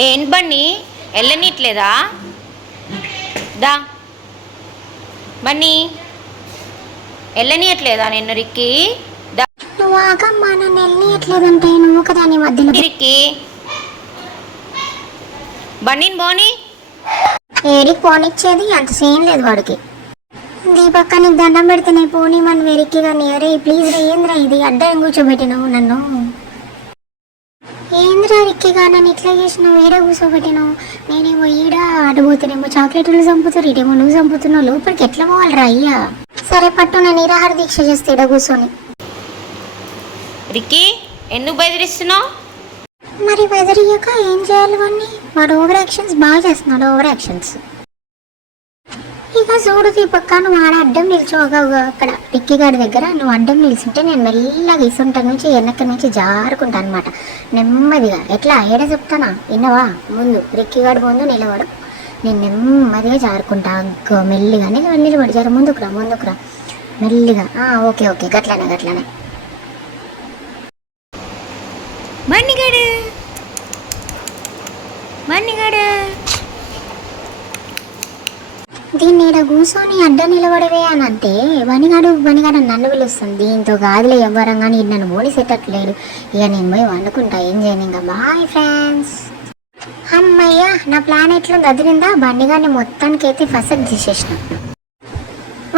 ఏం బన్నీ? వెళ్ళనీయట్లేదా దా. బన్నీ. వెళ్ళనీయట్లేదా నిన్ను రిక్కి? దా. నువ్వు ఆగమ్మా నన్ను వెళ్ళనీయట్లేదంటే నువ్వు కదా నీ మధ్యలో రిక్కి బన్నీని పోనీ. ఏడికి పోనిచ్చేది అంత సీన్ లేదు వాడికి. దీపక్క నీకు దండం పెడితే నేను పోనీ మన వెరికి కానీ అరే ప్లీజ్ రే ఏంద్రా ఇది? అడ్డం కూర్చోబెట్టినావు నన్ను? రిక్కిగా నన్ను ఇట్లా చేసినావు ఈడ కూర్చోబెట్టినావు నేనేమో ఈడ అడబోతునేమో చాక్లెట్లు చంపుతారు ఇటేమో నువ్వు చంపుతున్నావు లోపలికి ఎట్లా పోవాలిరా అయ్యా? సరే పట్టు నేను నిరాహార దీక్ష చేస్తే ఈడ కూర్చొని రిక్కి ఎందుకు బెదిరిస్తున్నావు? మరి బెదిరియక ఏం చేయాలి వాడిని వాడు ఓవర్ యాక్షన్స్ బాగా చేస్తున్నాడు ఓవర్ యాక్షన్స్ ఇక చూడు పక్క నువ్వు ఆడ అడ్డం నిల్చోగా అక్కడ టిక్కిగాడి దగ్గర నువ్వు అడ్డం నిల్చుంటే నేను మెల్లగా ఇసుంట నుంచి వెనక నుంచి జారుకుంటా అనమాట నెమ్మదిగా. ఎట్లా? ఏడ చెప్తానా? విన్నవా? ముందు రిక్కిగాడు ముందు నిలబడు. నేను నెమ్మదిగా జారుకుంటా. మెల్లిగా. నిలబడి నిలబడి. జారు ముందుకురా ముందుకురా మెల్లిగా. ఆ, ఓకే ఓకే. గట్లనే గట్లనే. మన్నిగాడు! మన్నిగాడు! దీన్ని ఇక్కడ కూర్చొని అడ్డ నిలబడవే అని అంటే వనిగాడు వనిగాడు నన్ను పిలుస్తుంది. దీంతో కాదులే ఎవ్వరం కానీ నన్ను ఓడిసేటట్లేడు. ఇక నేను పోయి వండుకుంటా. ఏం చేయను ఇంకా? బాయ్ ఫ్రెండ్స్ అమ్మయ్యా నా ప్లాన్ ఎట్లా దదిరిందా బండిగాన్ని మొత్తానికి అయితే ఫస్ట్ తీసేసిన.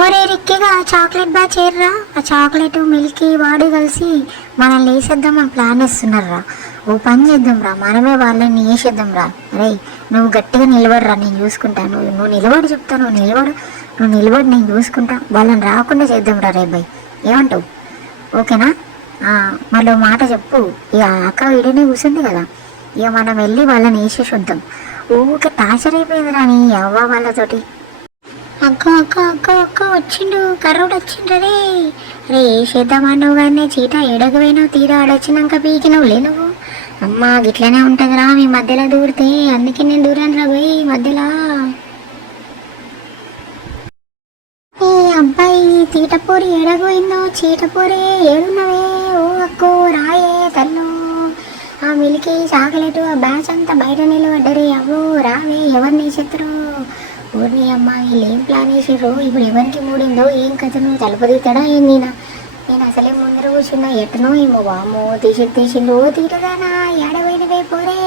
ఒరే రిక్కిగా చాక్లెట్ బా చేర్రా. ఆ చాక్లెట్ మిల్కీ వాడు కలిసి మనల్ని వేసేద్దాం అని ప్లాన్ వేస్తున్నారా ఓ పని చేద్దాం రా. మనమే వాళ్ళని వేసేద్దాం రా. అరే నువ్వు గట్టిగా నిలబడరా. నేను చూసుకుంటా. నువ్వు నువ్వు నిలబడి చెప్తా. నువ్వు నిలబడు. నువ్వు నిలబడి నేను చూసుకుంటా. వాళ్ళని రాకుండా చేద్దాం రా రే భయ్ ఏమంటావు? ఓకేనా? మళ్ళీ మాట చెప్పు. ఇక అక్క వీడినే కూర్చుంది కదా. ఇక మనం వెళ్ళి వాళ్ళని వేసేసి వద్దాం ఊకే టార్చర్ అయిపోయింది రాని అవ్వ వాళ్ళతోటి. అక్క అక్క అక్క అక్క వచ్చిండు. కర్రోడు వచ్చిండ్రు రే. రే చేద్దామన్నావు కానీ చీట ఎడగపోయినావు తీరా ఆడొచ్చినాక పీకినవులే నువ్వు. అమ్మా గిట్లనే ఉంటుందిరా మీ మధ్యలో దూరితే. అందుకే నేను దూరాను రా పోయి మధ్యలో. ఏ అబ్బాయి తీటపూరి ఏడగోయిందో చీటపూరి ఏడున్నవే. ఓ అక్కో రాయే తల్లు. ఆ మిలికి చాకలెట్ ఆ బ్యాచ్ అంతా బయట నిలబడ్డరే. అవ్వో రావే ఎవరిని చెత్తరు ఊరిని అమ్మ వీళ్ళు ఏం ప్లాన్ చేసిర్రు? ఇప్పుడు ఎవరికి మూడిందో ఏం కథను తలుపు తీస్తాడా ఏం నేను అసలే ముందు కూర్చున్నా ఎట్టనో ఏమో వామో తీసి తీసిండు తీరదానా తీటదానా ఏడవైనవే పోరే.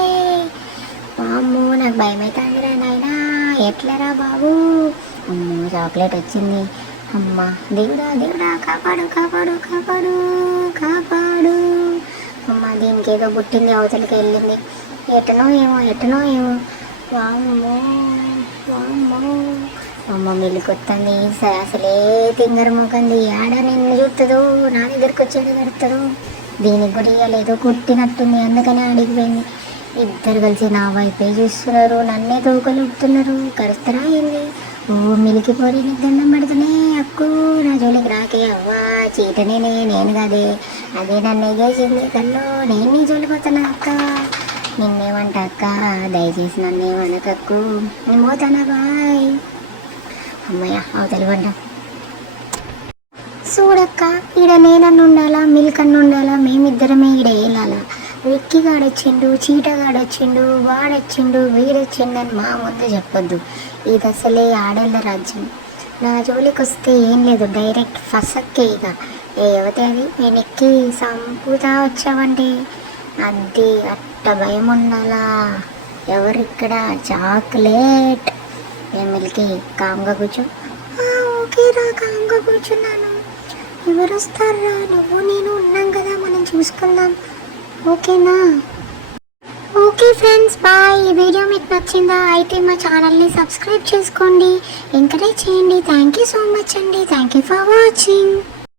వామ్మో నాకు భయం అవుతుందిరా నాయనా ఎట్లరా బాబు? అమ్మో చాక్లెట్ వచ్చింది. అమ్మ దేవుడా దేవుడా కాపాడు కాపాడు కాపాడు కాపాడు. అమ్మ దీనికి ఏదో పుట్టింది అవతలకి వెళ్ళింది. ఎట్టనో ఏమో ఎట్టనో ఏమో. వామ్మో వామ్మో. అమ్మ మెల్లికొత్తంది అసలే తింగర మొక్కంది ఏడ నిన్ను చూస్తుందో నా దగ్గరికి వచ్చేది కడుతుందో దీనికి కూడా ఇవ్వలేదు కుట్టినట్టుంది. అందుకనే అడిగిపోయింది ఇద్దరు కలిసి నా వైపే చూస్తున్నారు. నన్నే తోకలుపుతున్నారు కరుస్తారా ఏంది? ఓ మిలికిపోయి నీకు దండం పెడుతునే అక్కు. నా జోలికి రాకే అవ్వా. చీటనే నేను కాదే. అదే నన్ను ఎగేసింది కల్లో. నేను నీ జోలికి వస్తున్నా అక్క. నిన్నేమంట అక్క? దయచేసి నన్నేమనకక్కు. నేను పోతానా బాయ్? అమ్మయ్య అవతలి చూడక్క ఈడ నేనన్ను ఉండాలా మిల్క్ అన్ను ఉండాలా మేమిద్దరమే ఈడ వేయాలా వెక్కిగాడొచ్చిండు చీటగాడొచ్చిండు వాడొచ్చిండు వీడొచ్చిండని మా ముందు చెప్పొద్దు. ఇది అసలే ఆడేళ్ళ రాజ్యం. నా జోలికి వస్తే ఏం లేదు డైరెక్ట్ ఫసక్కే ఇక. ఏ యువతే అది? నేను ఎక్కి సంపుతా వచ్చావంటే? అది అట్ట భయం ఉండాలా ఎవరిక్కడ చాక్లెట్? మిల్కి కామ్గా కూర్చో? ఓకేరా ఓకే రా కామ్గా కూర్చున్నాను. ఎవరు వస్తారా నువ్వు నేను ఉన్నాం కదా మనం చూసుకుందాం. ఓకేనా? Okay friends bye. ఈ వీడియో మీకు నచ్చిందా అయితే మా ఛానల్ని సబ్స్క్రైబ్ చేసుకోండి. ఎంకరేజ్ చేయండి. థ్యాంక్ యూ సో మచ్ అండి. Thank you for watching.